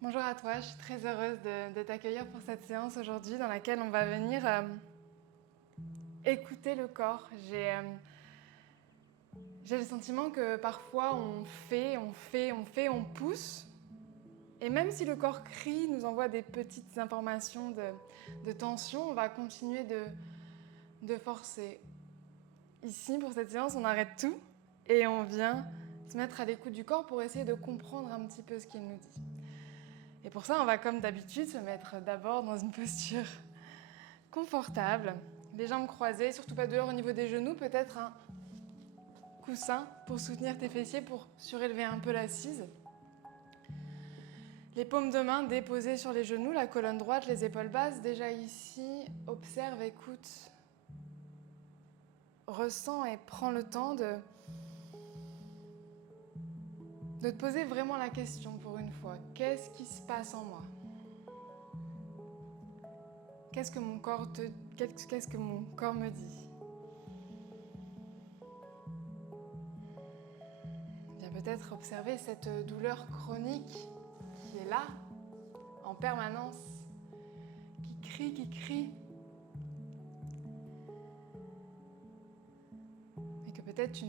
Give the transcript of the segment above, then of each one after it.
Bonjour à toi, je suis très heureuse de t'accueillir pour cette séance aujourd'hui dans laquelle on va venir écouter le corps. J'ai le sentiment que parfois on pousse. Et même si le corps crie, nous envoie des petites informations de tension, on va continuer de forcer. Ici, pour cette séance, on arrête tout et on vient se mettre à l'écoute du corps pour essayer de comprendre un petit peu ce qu'il nous dit. Et pour ça, on va comme d'habitude se mettre d'abord dans une posture confortable, les jambes croisées, surtout pas dehors au niveau des genoux, peut-être un coussin pour soutenir tes fessiers, pour surélever un peu l'assise. Les paumes de main déposées sur les genoux, la colonne droite, les épaules basses. Déjà ici, observe, écoute, ressens et prends le temps de te poser vraiment la question pour une fois. Qu'est-ce qui se passe en moi ? Qu'est-ce que mon corps me dit ? Viens peut-être observer cette douleur chronique qui est là, en permanence, qui crie. Et que peut-être tu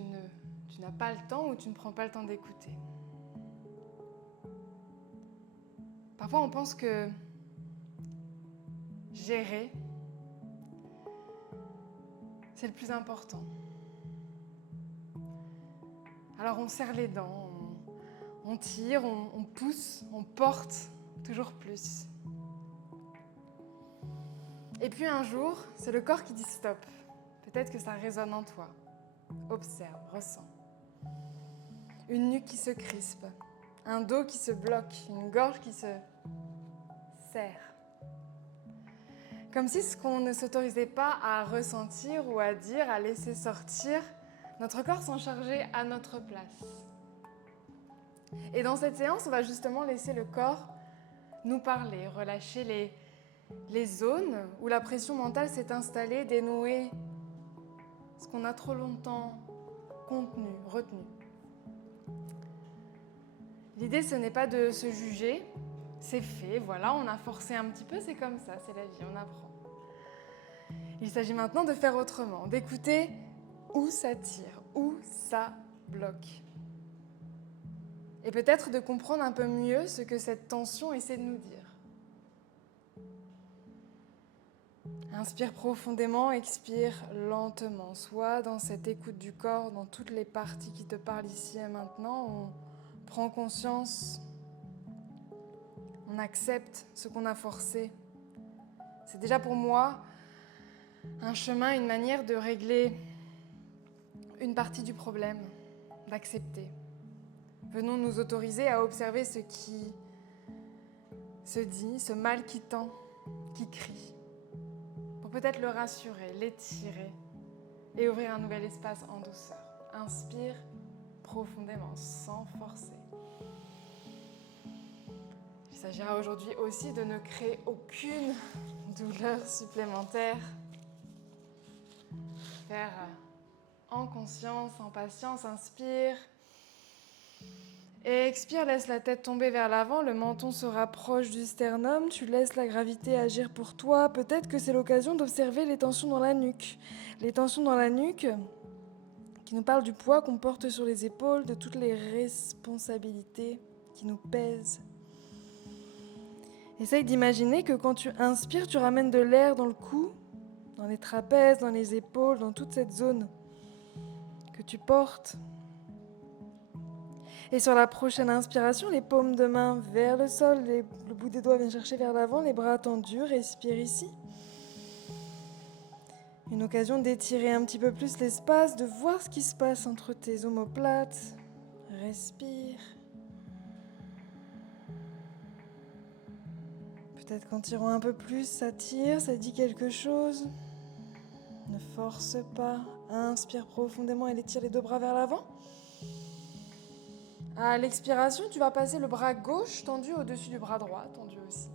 n'as pas le temps ou tu ne prends pas le temps d'écouter. Parfois on pense que gérer, c'est le plus important. Alors on serre les dents, on tire, on pousse, on porte toujours plus. Et puis un jour, c'est le corps qui dit stop. Peut-être que ça résonne en toi. Observe, ressens. Une nuque qui se crispe, un dos qui se bloque, une gorge qui se serre. Comme si ce qu'on ne s'autorisait pas à ressentir ou à dire, à laisser sortir, notre corps s'en chargeait à notre place. Et dans cette séance, on va justement laisser le corps nous parler, relâcher les zones où la pression mentale s'est installée, dénouer ce qu'on a trop longtemps contenu, retenu. L'idée, ce n'est pas de se juger, c'est fait, voilà, on a forcé un petit peu, c'est comme ça, c'est la vie, on apprend. Il s'agit maintenant de faire autrement, d'écouter où ça tire, où ça bloque. Et peut-être de comprendre un peu mieux ce que cette tension essaie de nous dire. Inspire profondément, expire lentement. Soit dans cette écoute du corps, dans toutes les parties qui te parlent ici et maintenant, on prend conscience, on accepte ce qu'on a forcé. C'est déjà pour moi un chemin, une manière de régler une partie du problème, d'accepter. Venons nous autoriser à observer ce qui se dit, ce mal qui tend, qui crie, pour peut-être le rassurer, l'étirer et ouvrir un nouvel espace en douceur. Inspire profondément, sans forcer. Il s'agira aujourd'hui aussi de ne créer aucune douleur supplémentaire. Faire en conscience, en patience, inspire. Et expire, laisse la tête tomber vers l'avant, le menton se rapproche du sternum, tu laisses la gravité agir pour toi. Peut-être que c'est l'occasion d'observer les tensions dans la nuque. Les tensions dans la nuque qui nous parlent du poids qu'on porte sur les épaules, de toutes les responsabilités qui nous pèsent. Essaye d'imaginer que quand tu inspires, tu ramènes de l'air dans le cou, dans les trapèzes, dans les épaules, dans toute cette zone que tu portes. Et sur la prochaine inspiration, les paumes de main vers le sol, le bout des doigts vient chercher vers l'avant, les bras tendus, respire ici. Une occasion d'étirer un petit peu plus l'espace, de voir ce qui se passe entre tes omoplates. Respire. Peut-être qu'en tirant un peu plus, ça tire, ça dit quelque chose. Ne force pas. Inspire profondément et étire les deux bras vers l'avant. À l'expiration, tu vas passer le bras gauche tendu au-dessus du bras droit, tendu aussi.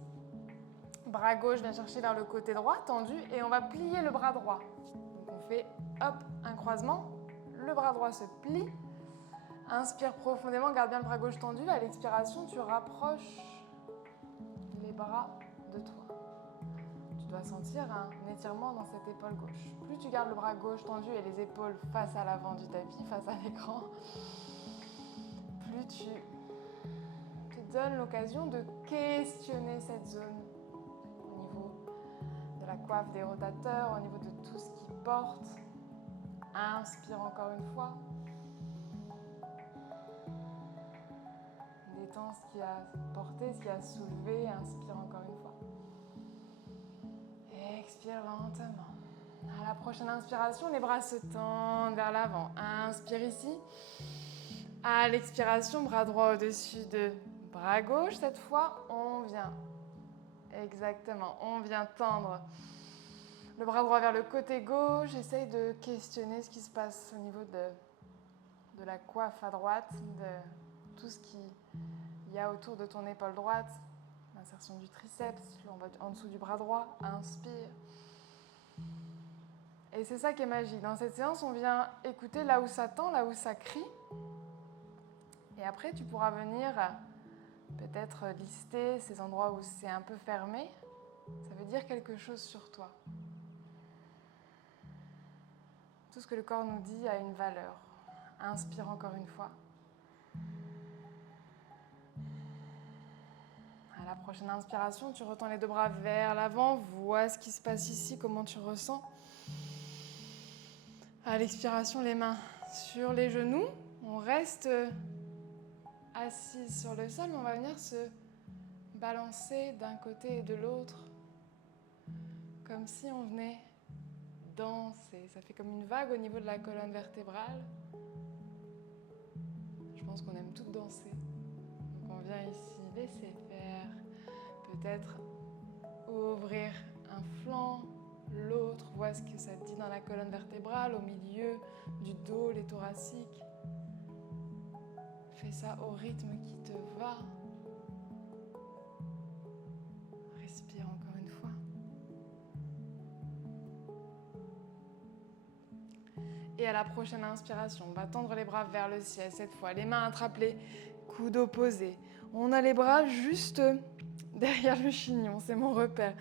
Bras gauche vient chercher vers le côté droit, tendu, et on va plier le bras droit. Donc on fait, hop, un croisement, le bras droit se plie, Inspire profondément, garde bien le bras gauche tendu. À l'expiration, tu rapproches les bras de toi. Tu dois sentir un étirement dans cette épaule gauche. Plus tu gardes le bras gauche tendu et les épaules face à l'avant du tapis, face à l'écran, plus tu te donnes l'occasion de questionner cette zone au niveau de la coiffe des rotateurs, au niveau de tout ce qui porte. Inspire encore une fois. Détends ce qui a porté, ce qui a soulevé. Inspire encore une fois. Expire lentement. À la prochaine inspiration, les bras se tendent vers l'avant. Inspire ici. À l'expiration, bras droit au-dessus de bras gauche. Cette fois, on vient. Exactement. On vient tendre le bras droit vers le côté gauche. Essaye de questionner ce qui se passe au niveau de la coiffe à droite, de tout ce qu'il y a autour de ton épaule droite. L'insertion du triceps, en dessous du bras droit. Inspire. Et c'est ça qui est magique. Dans cette séance, on vient écouter là où ça tend, là où ça crie. Et après, tu pourras venir peut-être lister ces endroits où c'est un peu fermé. Ça veut dire quelque chose sur toi. Tout ce que le corps nous dit a une valeur. Inspire encore une fois. À la prochaine inspiration, tu retends les deux bras vers l'avant. Vois ce qui se passe ici, comment tu ressens. À l'expiration, les mains sur les genoux. On reste assis sur le sol, mais on va venir se balancer d'un côté et de l'autre. Comme si on venait danser. Ça fait comme une vague au niveau de la colonne vertébrale. Je pense qu'on aime toutes danser. Donc on vient ici laisser faire. Peut-être ouvrir un flanc, l'autre. Vois ce que ça te dit dans la colonne vertébrale, au milieu du dos, les thoraciques. Fais ça au rythme qui te va. Respire encore une fois. Et à la prochaine inspiration, on va tendre les bras vers le ciel cette fois. Les mains attrapent les coudes opposés. On a les bras juste derrière le chignon, c'est mon repère.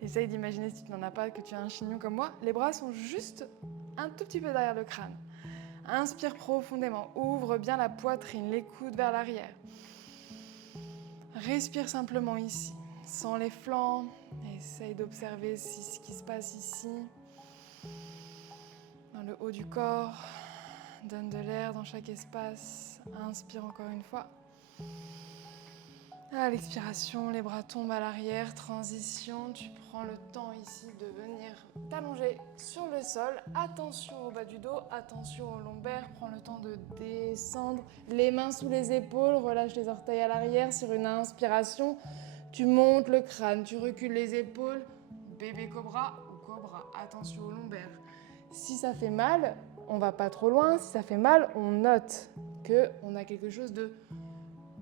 Essaye d'imaginer, si tu n'en as pas, que tu as un chignon comme moi. Les bras sont juste un tout petit peu derrière le crâne. Inspire profondément, ouvre bien la poitrine, les coudes vers l'arrière. Respire simplement ici, sens les flancs, essaye d'observer ce qui se passe ici. Dans le haut du corps, donne de l'air dans chaque espace. Inspire encore une fois. À l'expiration, les bras tombent à l'arrière, transition. Tu prends le temps ici de venir t'allonger sur le sol. Attention au bas du dos, attention au lombaire. Prends le temps de descendre. Les mains sous les épaules, relâche les orteils à l'arrière. Sur une inspiration, tu montes le crâne, tu recules les épaules. Bébé cobra ou cobra. Attention au lombaire. Si ça fait mal, on va pas trop loin. Si ça fait mal, on note qu'on a quelque chose de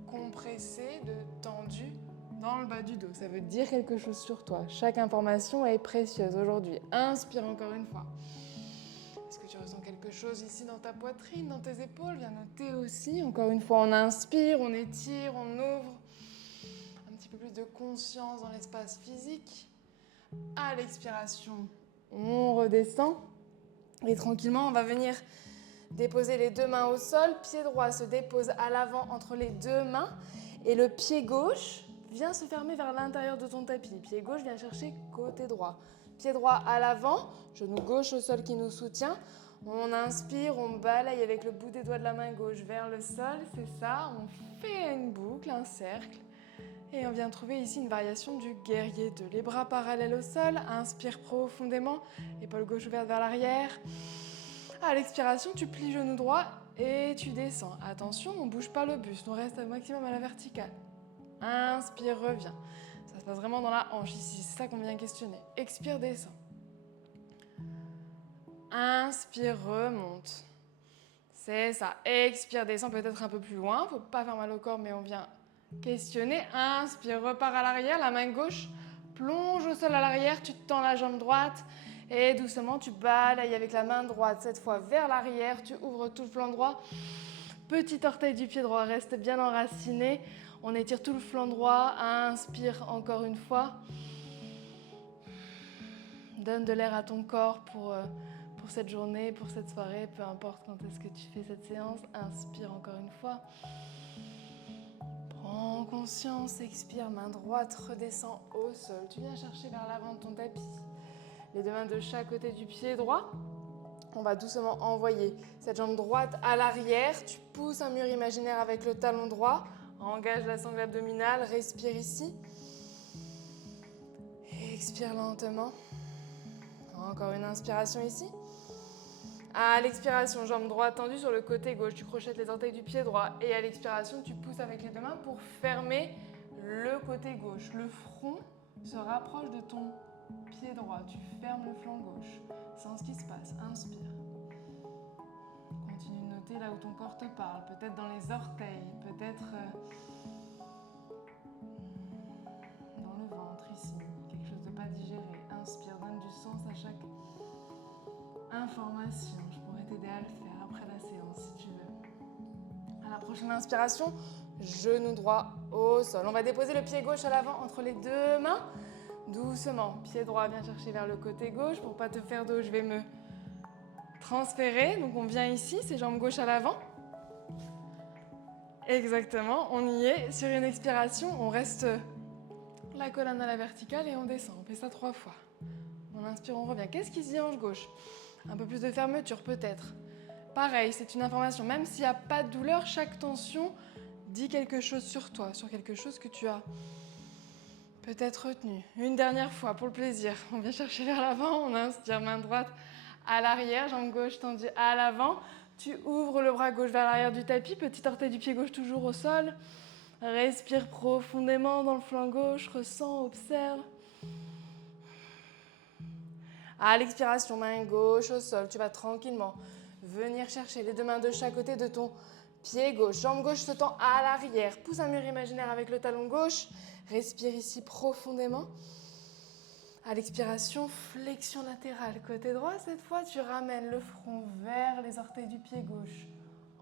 compressé, de tendu dans le bas du dos. Ça veut dire quelque chose sur toi. Chaque information est précieuse aujourd'hui. Inspire encore une fois. Est-ce que tu ressens quelque chose ici dans ta poitrine, dans tes épaules? Viens noter aussi. Encore une fois, on inspire, on étire, on ouvre. Un petit peu plus de conscience dans l'espace physique. À l'expiration, on redescend. Et tranquillement, on va venir déposer les deux mains au sol. Pied droit se dépose à l'avant entre les deux mains. Et le pied gauche vient se fermer vers l'intérieur de ton tapis. Pied gauche vient chercher côté droit. Pied droit à l'avant, genou gauche au sol qui nous soutient. On inspire, on balaye avec le bout des doigts de la main gauche vers le sol. C'est ça, on fait une boucle, un cercle. Et on vient trouver ici une variation du guerrier 2. Les bras parallèles au sol, inspire profondément, épaule gauche ouverte vers l'arrière. À l'expiration, tu plies genou droit et tu descends. Attention, on ne bouge pas le buste, on reste au maximum à la verticale. Inspire, reviens. Ça se passe vraiment dans la hanche ici, c'est ça qu'on vient questionner. Expire, descend. Inspire, remonte. C'est ça. Expire, descend peut-être un peu plus loin. Faut pas faire mal au corps, mais on vient questionner. Inspire, repars à l'arrière, la main gauche plonge au sol à l'arrière, tu tends la jambe droite et doucement tu balayes avec la main droite, cette fois vers l'arrière, tu ouvres tout le flanc droit, Petit orteil du pied droit reste bien enraciné. On étire tout le flanc droit. Inspire encore une fois. Donne de l'air à ton corps pour cette journée, pour cette soirée, peu importe quand est-ce que tu fais cette séance. Inspire encore une fois. Prends conscience, expire, main droite redescend au sol. Tu viens chercher vers l'avant de ton tapis. Les deux mains de chaque côté du pied droit. On va doucement envoyer cette jambe droite à l'arrière. Tu pousses un mur imaginaire avec le talon droit. Engage la sangle abdominale, respire ici. Expire lentement. Encore une inspiration ici. À l'expiration, jambe droite tendue sur le côté gauche. Tu crochettes les orteils du pied droit. Et à l'expiration, tu pousses avec les deux mains pour fermer le côté gauche. Le front se rapproche de ton pied droit. Tu fermes le flanc gauche. Sens ce qui se passe. Inspire. Continue de noter là où ton corps te parle. Peut-être dans les orteils. Peut-être dans le ventre ici. Quelque chose de pas digéré. Inspire. Donne du sens à chaque information. Je pourrais t'aider à le faire après la séance si tu veux. À la prochaine inspiration, genou droit au sol. On va déposer le pied gauche à l'avant entre les deux mains. Doucement, pied droit vient chercher vers le côté gauche. Pour ne pas te faire d'eau, je vais me transférer. Donc on vient ici, c'est jambe gauche à l'avant. Exactement, on y est. Sur une expiration, on reste la colonne à la verticale et on descend. On fait ça 3 fois. On inspire, on revient. Qu'est-ce qui se dit hanche gauche? Un peu plus de fermeture peut-être. Pareil, c'est une information. Même s'il n'y a pas de douleur, chaque tension dit quelque chose sur toi, sur quelque chose que tu as peut-être retenu. Une dernière fois pour le plaisir. On vient chercher vers l'avant, on inspire, main droite à l'arrière, jambe gauche tendue à l'avant. Tu ouvres le bras gauche vers l'arrière du tapis, petit orteil du pied gauche toujours au sol. Respire profondément dans le flanc gauche, ressens, observe. À l'expiration, main gauche au sol, tu vas tranquillement venir chercher les deux mains de chaque côté de ton pied gauche. Jambe gauche se tend à l'arrière. Pousse un mur imaginaire avec le talon gauche. Respire ici profondément. À l'expiration, flexion latérale. Côté droit, cette fois, tu ramènes le front vers les orteils du pied gauche.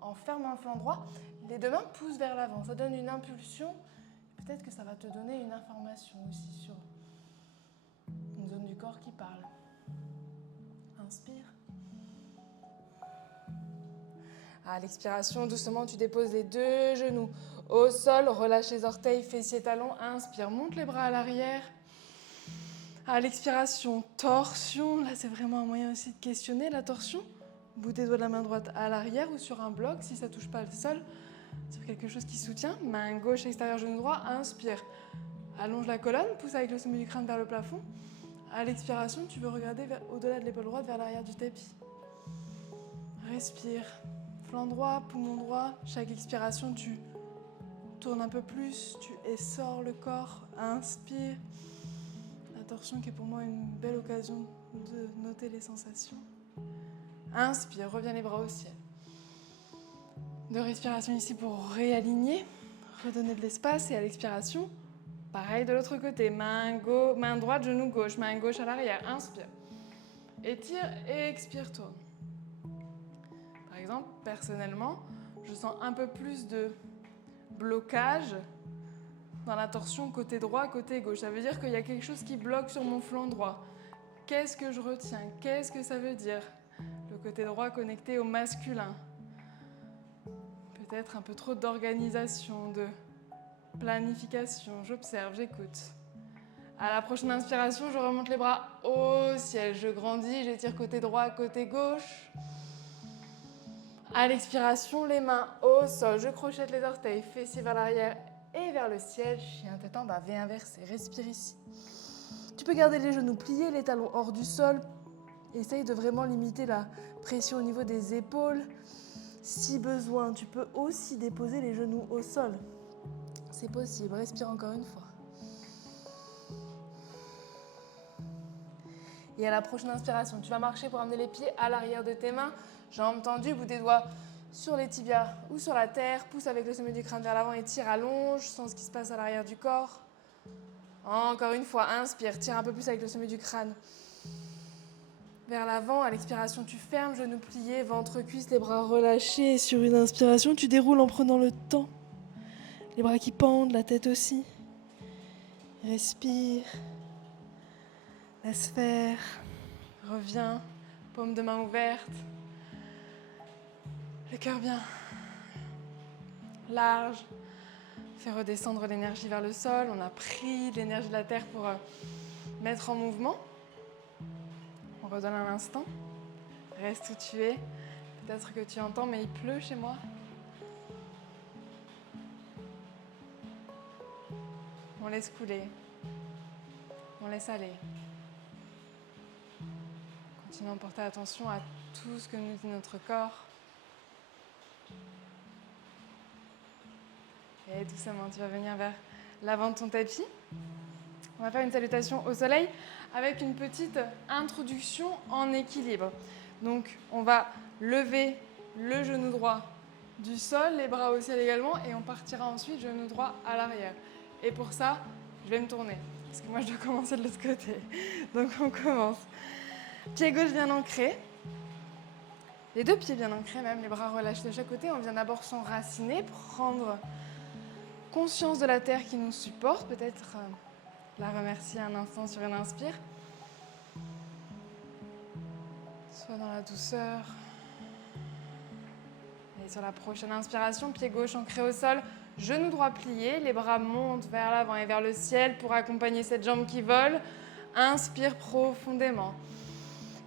En fermant le flanc droit, les deux mains poussent vers l'avant. Ça donne une impulsion. Peut-être que ça va te donner une information aussi sur une zone du corps qui parle. Inspire. À l'expiration, doucement, tu déposes les deux genoux au sol. Relâche les orteils, fessiers, talons. Inspire, monte les bras à l'arrière. À l'expiration, torsion. Là, c'est vraiment un moyen aussi de questionner la torsion. Bout des doigts de la main droite à l'arrière ou sur un bloc, si ça ne touche pas le sol. Sur quelque chose qui soutient. Main gauche, extérieur, genou droit. Inspire. Allonge la colonne, pousse avec le sommet du crâne vers le plafond. À l'expiration, tu veux regarder au-delà de l'épaule droite vers l'arrière du tapis. Respire. Flanc droit, poumon droit. Chaque expiration, tu tournes un peu plus, tu essores le corps. Inspire. La torsion qui est pour moi une belle occasion de noter les sensations. Inspire, reviens les bras au ciel. 2 respirations ici pour réaligner, redonner de l'espace. Et à l'expiration, pareil de l'autre côté. Main droite, genou gauche. Main gauche à l'arrière. Inspire. Étire et expire, tourne. Par exemple, personnellement, je sens un peu plus de blocage dans la torsion côté droit, côté gauche. Ça veut dire qu'il y a quelque chose qui bloque sur mon flanc droit. Qu'est-ce que je retiens? Qu'est-ce que ça veut dire? Le côté droit connecté au masculin. Peut-être un peu trop d'organisation, de planification. J'observe, j'écoute. À la prochaine inspiration, je remonte les bras au ciel. Je grandis, j'étire côté droit, côté gauche. À l'expiration, les mains au sol. Je crochette les orteils, fessiers vers l'arrière et vers le ciel. Chien tête en bas, V inversé. Respire ici. Tu peux garder les genoux pliés, les talons hors du sol. Essaye de vraiment limiter la pression au niveau des épaules. Si besoin, tu peux aussi déposer les genoux au sol. C'est possible. Respire encore une fois. Et à la prochaine inspiration, tu vas marcher pour amener les pieds à l'arrière de tes mains. Jambes tendues, bout des doigts sur les tibias ou sur la terre. Pousse avec le sommet du crâne vers l'avant et tire, allonge. Sens ce qui se passe à l'arrière du corps. Encore une fois, inspire. Tire un peu plus avec le sommet du crâne vers l'avant. À l'expiration, tu fermes, genoux pliés, ventre, cuisse, les bras relâchés. Et sur une inspiration, tu déroules en prenant le temps. Les bras qui pendent, la tête aussi. Respire. Laisse faire. Reviens. Paume de main ouverte. Le cœur bien large. Fais redescendre l'énergie vers le sol. On a pris l'énergie de la terre pour mettre en mouvement. On redonne un instant. Reste où tu es. Peut-être que tu entends, mais il pleut chez moi. On laisse couler. On laisse aller. Continuons à porter attention à tout ce que nous dit notre corps. Et doucement, tu vas venir vers l'avant de ton tapis. On va faire une salutation au soleil avec une petite introduction en équilibre. Donc, on va lever le genou droit du sol, les bras au ciel également, et on partira ensuite genou droit à l'arrière. Et pour ça, je vais me tourner, parce que moi, je dois commencer de l'autre côté. Donc, on commence. Pied gauche bien ancré. Les deux pieds bien ancrés même, les bras relâchés de chaque côté. On vient d'abord s'enraciner, prendre conscience de la terre qui nous supporte, peut-être la remercier un instant sur une inspire. Soit dans la douceur. Et sur la prochaine inspiration, pied gauche ancré au sol, genou droit plié, les bras montent vers l'avant et vers le ciel pour accompagner cette jambe qui vole. Inspire profondément.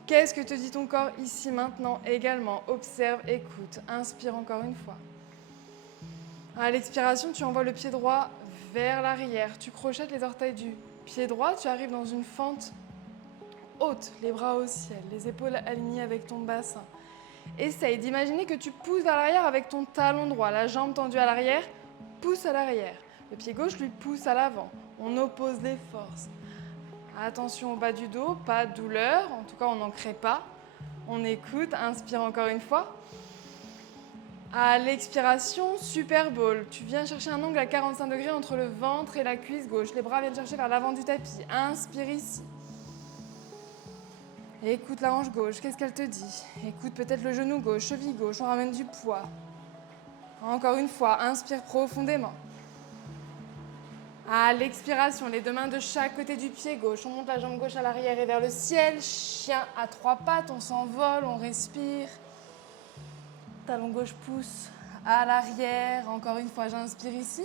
Qu'est-ce que te dit ton corps ici maintenant également? Observe, écoute. Inspire encore une fois. À l'expiration, tu envoies le pied droit vers l'arrière. Tu crochettes les orteils du pied droit. Tu arrives dans une fente haute, les bras au ciel, les épaules alignées avec ton bassin. Essaye d'imaginer que tu pousses vers l'arrière avec ton talon droit. La jambe tendue à l'arrière, pousse à l'arrière. Le pied gauche lui pousse à l'avant. On oppose les forces. Attention au bas du dos, pas de douleur. En tout cas, on n'en crée pas. On écoute. Inspire encore une fois. À l'expiration, super ball. Tu viens chercher un angle à 45 degrés entre le ventre et la cuisse gauche. Les bras viennent chercher vers l'avant du tapis. Inspire ici. Écoute la hanche gauche, qu'est-ce qu'elle te dit? Écoute peut-être le genou gauche, cheville gauche, on ramène du poids. Encore une fois, inspire profondément. À l'expiration, les deux mains de chaque côté du pied gauche. On monte la jambe gauche à l'arrière et vers le ciel. Chien à trois pattes, on s'envole, on respire. Talon gauche pousse à l'arrière. Encore une fois, j'inspire ici.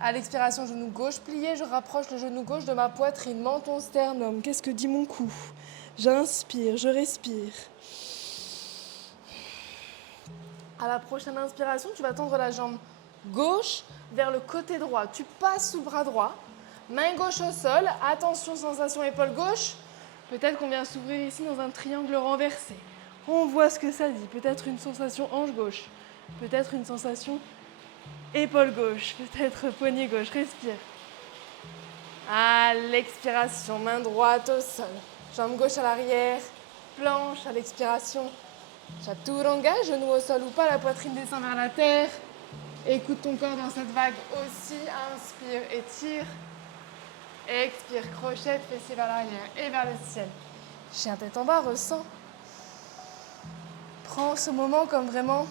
À l'expiration, genou gauche plié. Je rapproche le genou gauche de ma poitrine, menton, sternum. Qu'est-ce que dit mon cou? J'inspire, je respire. À la prochaine inspiration, tu vas tendre la jambe gauche vers le côté droit. Tu passes sous le bras droit, main gauche au sol. Attention, sensation épaule gauche. Peut-être qu'on vient s'ouvrir ici dans un triangle renversé. On voit ce que ça dit. Peut-être une sensation hanche gauche. Peut-être une sensation épaule gauche. Peut-être poignet gauche. Respire. À l'expiration, main droite au sol. Jambe gauche à l'arrière. Planche à l'expiration. Chaturanga, genou au sol ou pas, la poitrine descend vers la terre. Écoute ton corps dans cette vague aussi. Inspire, étire. Expire, crochette, fessier vers l'arrière et vers le ciel. Chien tête en bas, ressens. Prends ce moment comme vraiment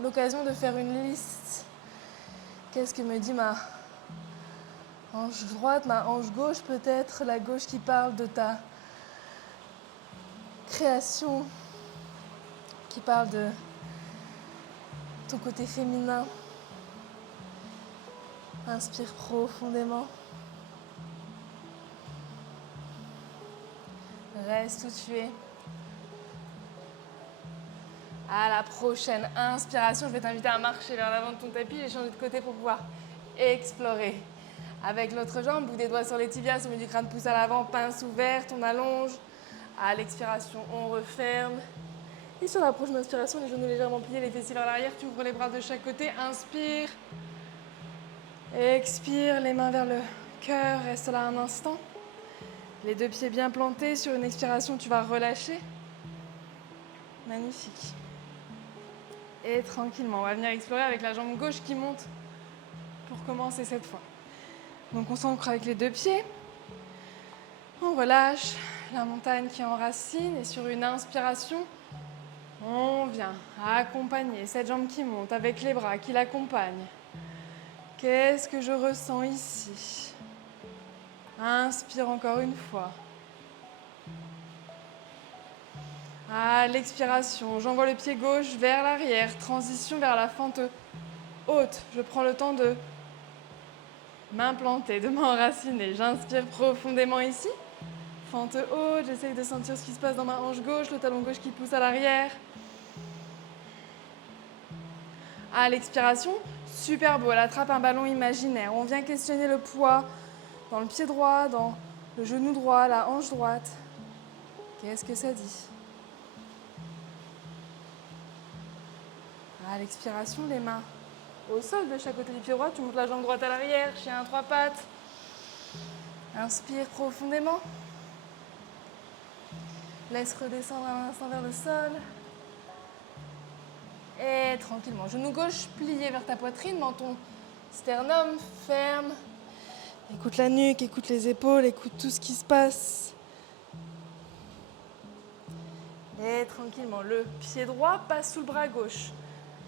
l'occasion de faire une liste. Qu'est-ce que me dit ma hanche droite, ma hanche gauche peut-être, la gauche qui parle de ta création, qui parle de ton côté féminin. Inspire profondément. Reste où tu es. À la prochaine inspiration, je vais t'inviter à marcher vers l'avant de ton tapis et changer de côté pour pouvoir explorer. Avec l'autre jambe, bout des doigts sur les tibias, sommet du crâne pousse à l'avant, pince ouverte, on allonge. À l'expiration, on referme. Et sur la prochaine inspiration, les genoux légèrement pliés, les fessiers vers l'arrière, tu ouvres les bras de chaque côté, inspire. Expire, les mains vers le cœur, reste là un instant. Les deux pieds bien plantés, sur une expiration, tu vas relâcher. Magnifique. Et tranquillement, on va venir explorer avec la jambe gauche qui monte pour commencer cette fois. Donc on s'ancre avec les deux pieds. On relâche, la montagne qui enracine et sur une inspiration, on vient accompagner cette jambe qui monte avec les bras qui l'accompagnent. Qu'est-ce que je ressens ici? Inspire encore une fois. À l'expiration, j'envoie le pied gauche vers l'arrière, transition vers la fente haute. Je prends le temps de m'implanter, de m'enraciner. J'inspire profondément ici. Fente haute, j'essaye de sentir ce qui se passe dans ma hanche gauche, le talon gauche qui pousse à l'arrière. À l'expiration, super beau, elle attrape un ballon imaginaire. On vient questionner le poids dans le pied droit, dans le genou droit, la hanche droite. Qu'est-ce que ça dit? À l'expiration, les mains au sol de chaque côté du pied droit. Tu montes la jambe droite à l'arrière, chien à trois pattes. Inspire profondément. Laisse redescendre un instant vers le sol. Et tranquillement, genou gauche plié vers ta poitrine, menton sternum ferme. Écoute la nuque, écoute les épaules, écoute tout ce qui se passe. Et tranquillement, le pied droit passe sous le bras gauche.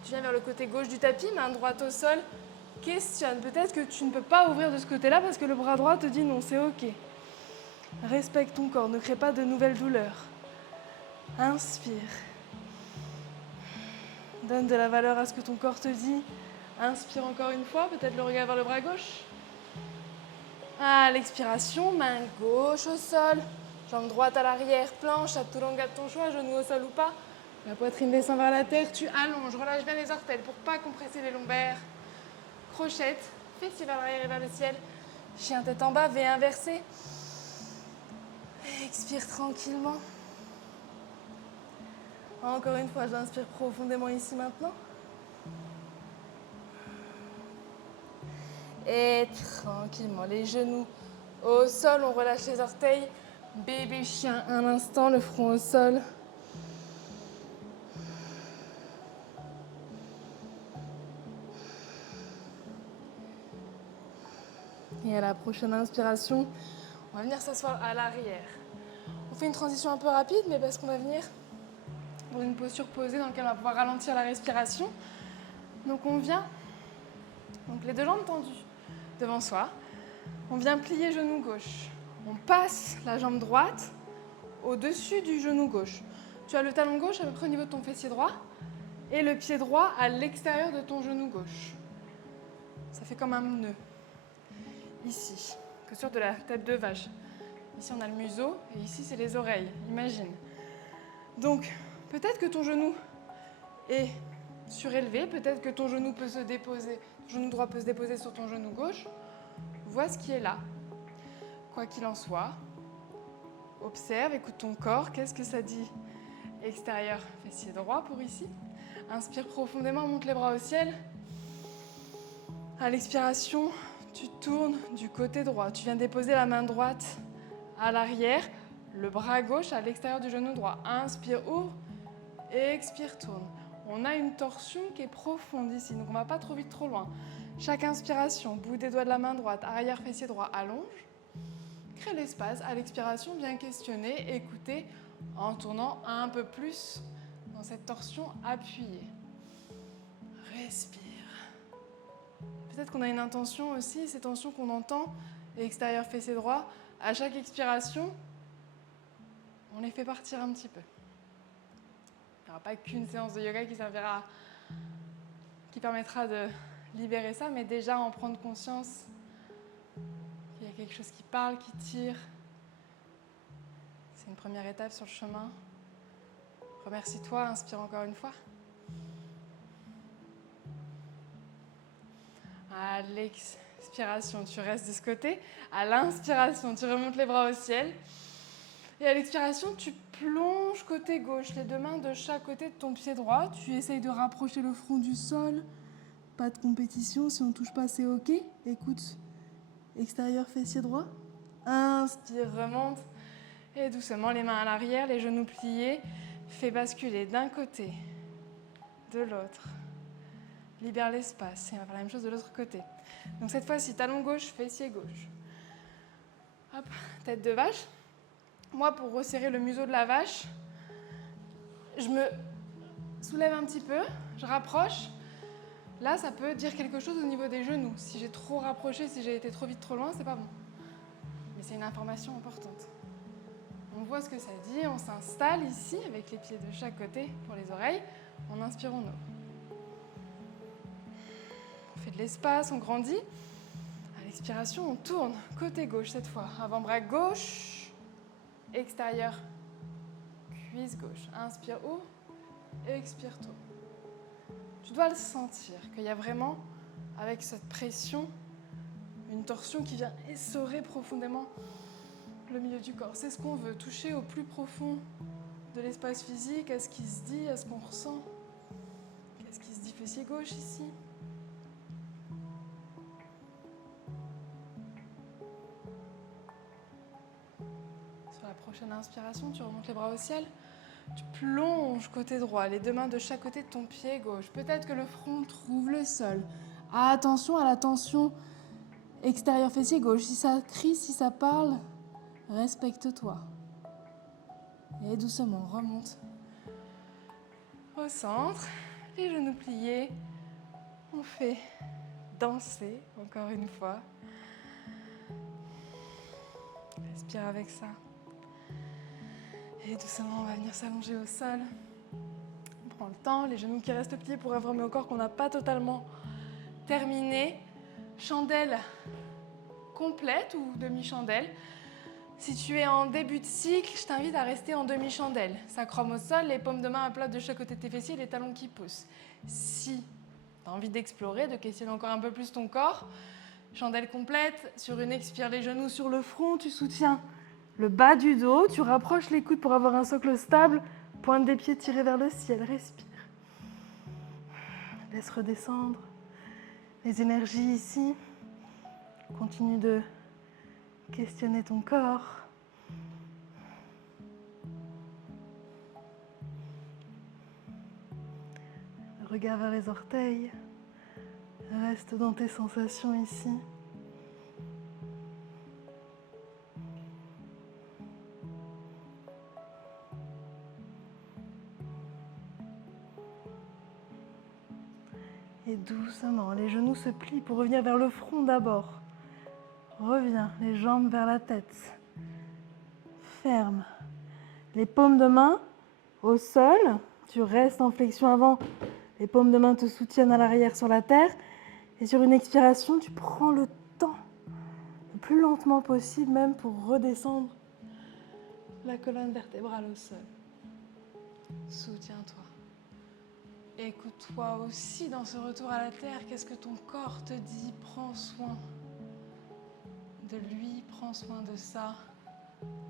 Tu viens vers le côté gauche du tapis, main droite au sol. Questionne, peut-être que tu ne peux pas ouvrir de ce côté-là parce que le bras droit te dit non, c'est ok. Respecte ton corps, ne crée pas de nouvelles douleurs. Inspire. Donne de la valeur à ce que ton corps te dit. Inspire encore une fois, peut-être le regard vers le bras gauche. À l'expiration, main gauche au sol. Jambe droite à l'arrière, planche, chaturanga de ton choix, genou au sol ou pas. La poitrine descend vers la terre, tu allonges, relâche bien les orteils pour pas compresser les lombaires. Crochette, fessiers vers l'arrière et vers le ciel. Chien tête en bas, V inversé. Expire tranquillement. Encore une fois, j'inspire profondément ici maintenant. Et tranquillement, les genoux au sol, on relâche les orteils. Bébé chien, un instant, le front au sol. Et à la prochaine inspiration, on va venir s'asseoir à l'arrière. On fait une transition un peu rapide, mais parce qu'on va venir dans une posture posée dans laquelle on va pouvoir ralentir la respiration. Donc on vient, donc les deux jambes tendues devant soi. On vient plier genou gauche. On passe la jambe droite au-dessus du genou gauche. Tu as le talon gauche à peu près au niveau de ton fessier droit et le pied droit à l'extérieur de ton genou gauche. Ça fait comme un nœud. Ici, posture de la tête de vache. Ici, on a le museau et ici, c'est les oreilles. Imagine. Donc, peut-être que ton genou est surélevé, peut-être que ton genou peut se déposer, ton genou droit peut se déposer sur ton genou gauche. Vois ce qui est là. Quoi qu'il en soit, observe, écoute ton corps. Qu'est-ce que ça dit? Extérieur, fessier droit pour ici. Inspire profondément, monte les bras au ciel. À l'expiration, tu tournes du côté droit. Tu viens déposer la main droite à l'arrière, le bras gauche à l'extérieur du genou droit. Inspire, ouvre, expire, tourne. On a une torsion qui est profonde ici, donc on ne va pas trop vite, trop loin. Chaque inspiration, bout des doigts de la main droite, arrière fessier droit, allonge. Crée l'espace. À l'expiration, viens questionner, écouter en tournant un peu plus dans cette torsion appuyée. Respire. Peut-être qu'on a une intention aussi, ces tensions qu'on entend, extérieur fessier droit, à chaque expiration, on les fait partir un petit peu. Il n'y aura pas qu'une séance de yoga qui permettra de libérer ça, mais déjà en prendre conscience qu'il y a quelque chose qui parle, qui tire. C'est une première étape sur le chemin. Remercie-toi, inspire encore une fois. À l'expiration, tu restes de ce côté. À l'inspiration, tu remontes les bras au ciel. Et à l'expiration, tu plonges côté gauche, les deux mains de chaque côté de ton pied droit. Tu essayes de rapprocher le front du sol. Pas de compétition, si on ne touche pas, c'est ok. Écoute, extérieur fessier droit. Inspire, remonte. Et doucement, les mains à l'arrière, les genoux pliés. Fais basculer d'un côté, de l'autre. Libère l'espace. Et on va faire la même chose de l'autre côté. Donc cette fois-ci, talon gauche, fessier gauche. Hop, tête de vache. Moi, pour resserrer le museau de la vache, je me soulève un petit peu, je rapproche. Là, ça peut dire quelque chose au niveau des genoux. Si j'ai trop rapproché, si j'ai été trop vite, trop loin, c'est pas bon. Mais c'est une information importante. On voit ce que ça dit, on s'installe ici avec les pieds de chaque côté pour les oreilles. On inspire, on ouvre. On fait de l'espace, on grandit. À l'expiration, on tourne côté gauche cette fois. Avant-bras gauche, extérieur, cuisse gauche. Inspire, ouvre, expire, tourne. Tu dois le sentir, qu'il y a vraiment, avec cette pression, une torsion qui vient essorer profondément le milieu du corps. C'est ce qu'on veut, toucher au plus profond de l'espace physique, à ce qui se dit, à ce qu'on ressent. Qu'est-ce qui se dit fessier gauche ici? Sur la prochaine inspiration, tu remontes les bras au ciel. Tu plonges côté droit, les deux mains de chaque côté de ton pied gauche. Peut-être que le front trouve le sol. Attention à la tension extérieure fessier gauche. Si ça crie, si ça parle, respecte-toi. Et doucement, remonte au centre, les genoux pliés. On fait danser, encore une fois. Respire avec ça. Et doucement, on va venir s'allonger au sol. On prend le temps, les genoux qui restent pliés pour informer au corps qu'on n'a pas totalement terminé. Chandelle complète ou demi-chandelle. Si tu es en début de cycle, je t'invite à rester en demi-chandelle. Sacrum au sol, les paumes de main à plat de chaque côté de tes fessiers, les talons qui poussent. Si tu as envie d'explorer, de questionner encore un peu plus ton corps, chandelle complète, sur une expire, les genoux sur le front, tu soutiens le bas du dos, tu rapproches les coudes pour avoir un socle stable, pointe des pieds tirés vers le ciel, respire. Laisse redescendre les énergies ici. Continue de questionner ton corps. Regard vers les orteils. Reste dans tes sensations ici. Et doucement, les genoux se plient pour revenir vers le front d'abord. Reviens, les jambes vers la tête. Ferme. Les paumes de main au sol. Tu restes en flexion avant. Les paumes de main te soutiennent à l'arrière sur la terre. Et sur une expiration, tu prends le temps, le plus lentement possible même, pour redescendre la colonne vertébrale au sol. Soutiens-toi. Écoute-toi aussi dans ce retour à la terre. Qu'est-ce que ton corps te dit? Prends soin de lui, prends soin de ça.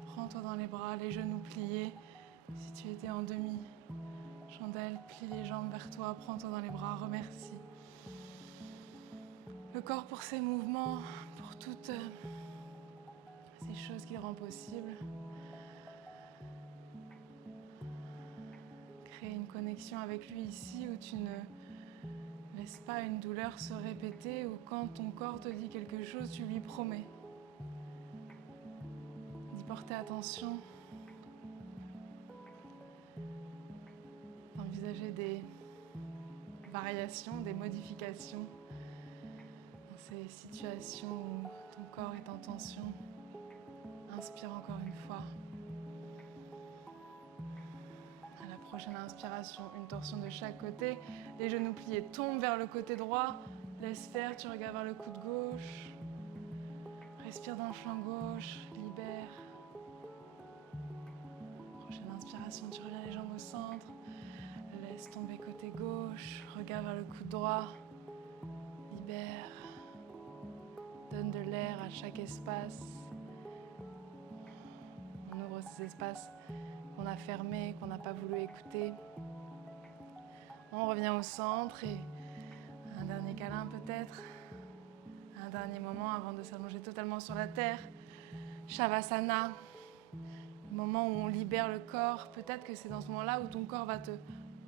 Prends-toi dans les bras, les genoux pliés. Si tu étais en demi-chandelle, plie les jambes vers toi, prends-toi dans les bras, remercie le corps pour ses mouvements, pour toutes ces choses qu'il rend possibles. Crée une connexion avec lui ici où tu ne laisses pas une douleur se répéter, ou quand ton corps te dit quelque chose, tu lui promets d'y porter attention, d'envisager des variations, des modifications dans ces situations où ton corps est en tension. Inspire encore une fois. À la prochaine inspiration, une torsion de chaque côté. Les genoux pliés tombent vers le côté droit. Laisse faire, tu regardes vers le coude gauche. Respire dans le flanc gauche, libère. Prochaine inspiration, tu reviens les jambes au centre. Laisse tomber côté gauche, regarde vers le coude droit. Libère. Donne de l'air à chaque espace. On ouvre ces espaces qu'on a fermés, qu'on n'a pas voulu écouter. On revient au centre et un dernier câlin peut-être. Un dernier moment avant de s'allonger totalement sur la terre. Shavasana, le moment où on libère le corps. Peut-être que c'est dans ce moment-là où ton corps va te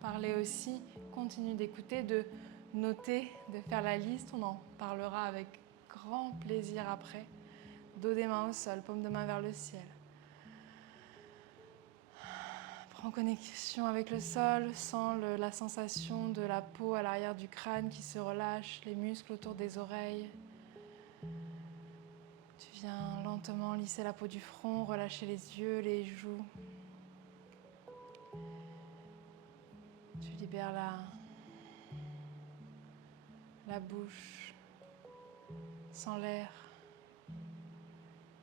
parler aussi. Continue d'écouter, de noter, de faire la liste. On en parlera avec grand plaisir après. Dos des mains au sol, paume de main vers le ciel. En connexion avec le sol, sens la sensation de la peau à l'arrière du crâne qui se relâche, les muscles autour des oreilles. Tu viens lentement lisser la peau du front, relâcher les yeux, les joues. Tu libères la bouche, sens l'air.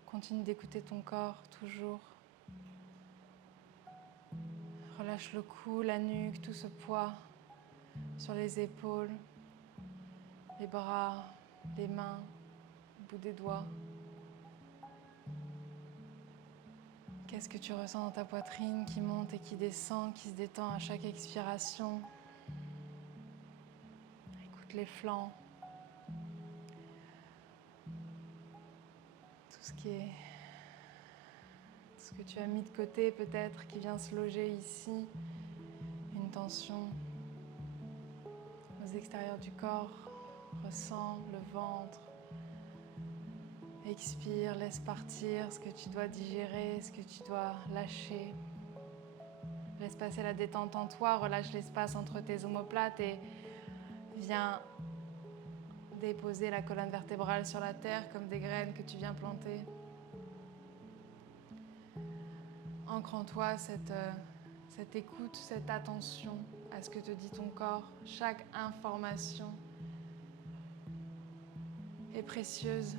Continue d'écouter ton corps toujours. Relâche le cou, la nuque, tout ce poids sur les épaules, les bras, les mains, le bout des doigts. Qu'est-ce que tu ressens dans ta poitrine qui monte et qui descend, qui se détend à chaque expiration? Écoute les flancs. Tout ce que tu as mis de côté peut-être, qui vient se loger ici. Une tension aux extérieurs du corps. Ressens le ventre. Expire, laisse partir ce que tu dois digérer, ce que tu dois lâcher. Laisse passer la détente en toi, relâche l'espace entre tes omoplates et viens déposer la colonne vertébrale sur la terre comme des graines que tu viens planter. Ancre en toi cette écoute, cette attention à ce que te dit ton corps. Chaque information est précieuse.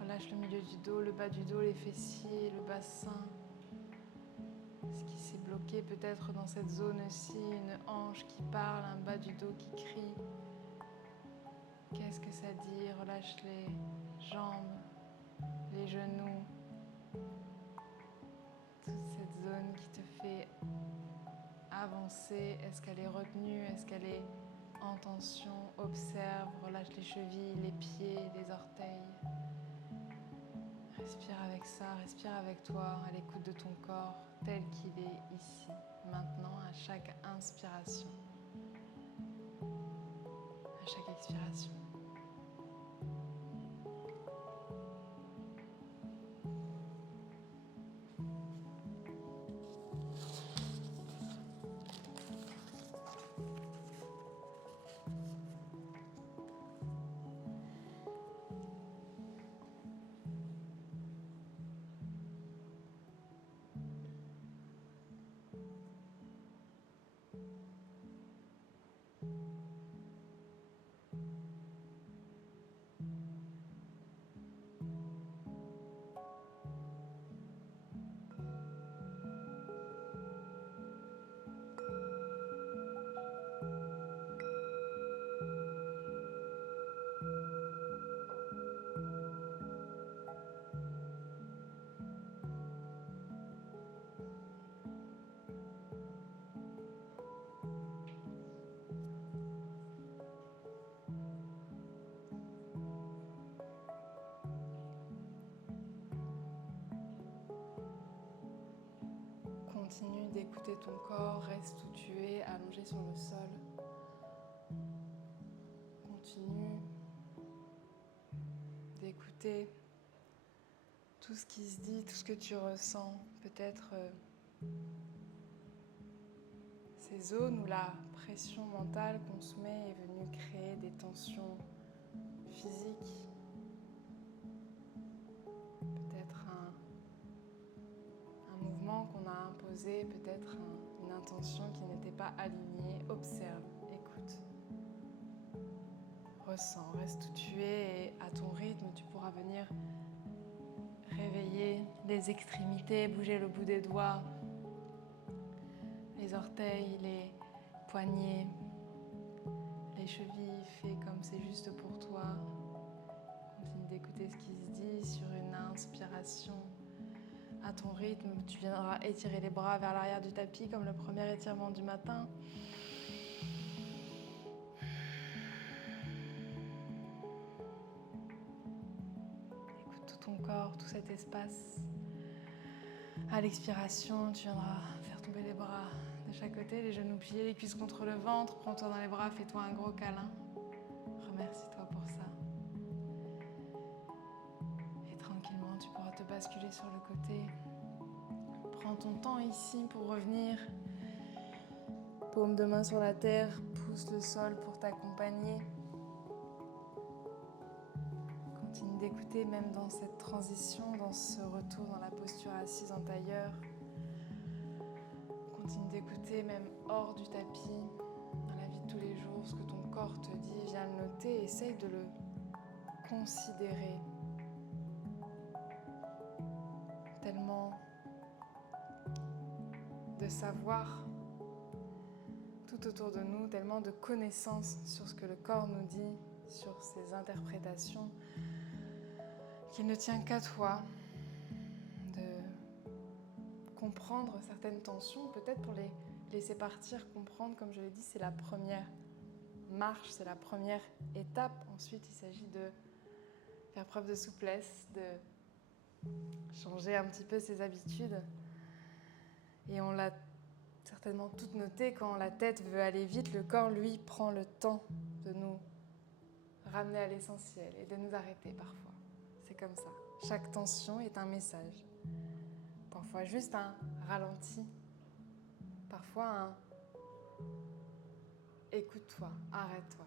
Relâche le milieu du dos, le bas du dos, les fessiers, le bassin. Ce qui s'est bloqué peut-être dans cette zone-ci, une hanche qui parle, un bas du dos qui crie. Qu'est-ce que ça dit? Relâche les jambes, les genoux. Toute cette zone qui te fait avancer. Est-ce qu'elle est retenue? Est-ce qu'elle est en tension? Observe, relâche les chevilles, les pieds, les orteils. Respire avec ça, respire avec toi, à l'écoute de ton corps tel qu'il est ici, maintenant, à chaque inspiration, à chaque expiration. Continue d'écouter ton corps, reste où tu es, allongé sur le sol. Continue d'écouter tout ce qui se dit, tout ce que tu ressens. Peut-être ces zones où la pression mentale qu'on se met est venue créer des tensions physiques. Peut-être un mouvement qu'on a imposé, peut-être une intention qui n'était pas alignée. Observe, écoute, ressens, reste où tu es et à ton rythme, tu pourras venir réveiller les extrémités, bouger le bout des doigts, les orteils, les poignets, les chevilles. Fais comme c'est juste pour toi. Continue d'écouter ce qui se dit sur une inspiration. À ton rythme, tu viendras étirer les bras vers l'arrière du tapis comme le premier étirement du matin. Écoute tout ton corps, tout cet espace. À l'expiration, tu viendras faire tomber les bras de chaque côté, les genoux pliés, les cuisses contre le ventre. Prends-toi dans les bras, fais-toi un gros câlin. Remercie-toi pour ça. Et tranquillement, tu pourras te basculer sur le côté. Prends ton temps ici pour revenir. Paume de main sur la terre, pousse le sol pour t'accompagner. Continue d'écouter même dans cette transition, dans ce retour dans la posture assise en tailleur. Continue d'écouter même hors du tapis, dans la vie de tous les jours, ce que ton corps te dit, viens le noter, essaye de le considérer. Tellement de savoir tout autour de nous, tellement de connaissances sur ce que le corps nous dit, sur ses interprétations, qu'il ne tient qu'à toi de comprendre certaines tensions, peut-être pour les laisser partir, comprendre, comme je l'ai dit, c'est la première marche, c'est la première étape. Ensuite, il s'agit de faire preuve de souplesse, de changer un petit peu ses habitudes. Et on l'a certainement toutes noté, quand la tête veut aller vite, le corps, lui, prend le temps de nous ramener à l'essentiel et de nous arrêter parfois. C'est comme ça. Chaque tension est un message. Parfois juste un ralenti. Parfois un écoute-toi, arrête-toi.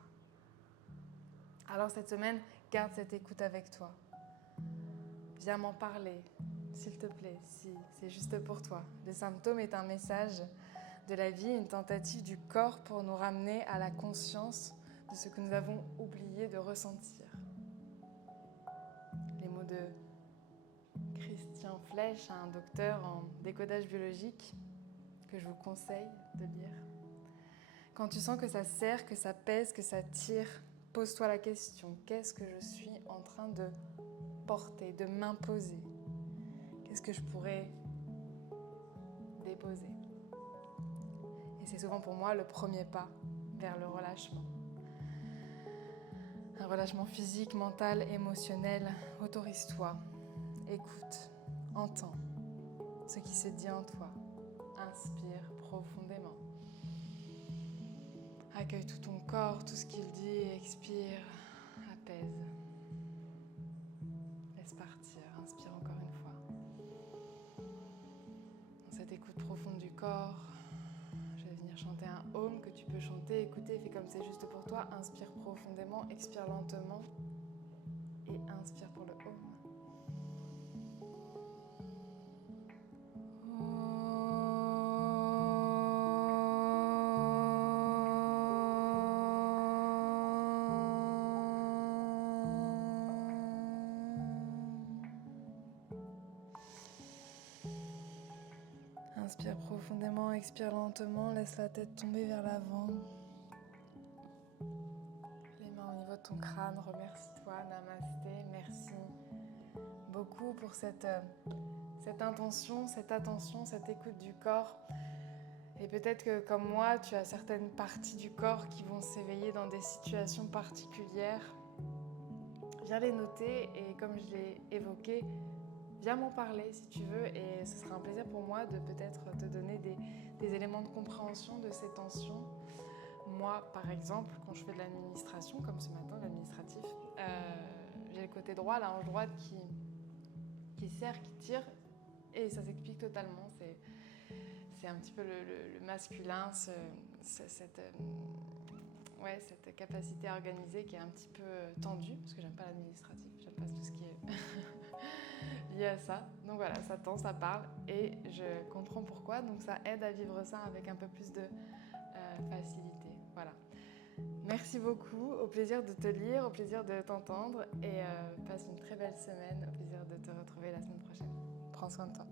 Alors cette semaine, garde cette écoute avec toi. Viens m'en parler, s'il te plaît, si c'est juste pour toi. Le symptôme est un message de la vie, une tentative du corps pour nous ramener à la conscience de ce que nous avons oublié de ressentir. Les mots de Christian Flech, un docteur en décodage biologique, que je vous conseille de lire. Quand tu sens que ça serre, que ça pèse, que ça tire, pose-toi la question, qu'est-ce que je suis en train de porter, de m'imposer? Qu'est-ce que je pourrais déposer? Et c'est souvent pour moi le premier pas vers le relâchement. Un relâchement physique, mental, émotionnel. Autorise-toi, écoute, entends ce qui se dit en toi. Inspire profondément. Accueille tout ton corps, tout ce qu'il dit, expire, apaise. Laisse partir, inspire encore une fois. Dans cette écoute profonde du corps, je vais venir chanter un home que tu peux chanter, écouter, fais comme c'est juste pour toi. Inspire profondément, expire lentement et inspire pour le home. Inspire profondément, expire lentement, laisse la tête tomber vers l'avant. Les mains au niveau de ton crâne, remercie-toi, namasté, merci beaucoup pour cette intention, cette attention, cette écoute du corps. Et peut-être que comme moi, tu as certaines parties du corps qui vont s'éveiller dans des situations particulières. Viens les noter et comme je l'ai évoqué, viens m'en parler si tu veux et ce sera un plaisir pour moi de peut-être te donner des éléments de compréhension de ces tensions. Moi, par exemple, quand je fais de l'administration, comme ce matin, l'administratif, j'ai le côté droit, la hanche droite qui serre, qui tire et ça s'explique totalement. C'est un petit peu le masculin, cette capacité à organiser qui est un petit peu tendue, parce que j'aime pas l'administratif, j'aime pas tout ce qui est lié à ça. Donc voilà, ça tend, ça parle, et je comprends pourquoi, donc ça aide à vivre ça avec un peu plus de facilité. Voilà. Merci beaucoup, au plaisir de te lire, au plaisir de t'entendre, et passe une très belle semaine, au plaisir de te retrouver la semaine prochaine. Prends soin de toi.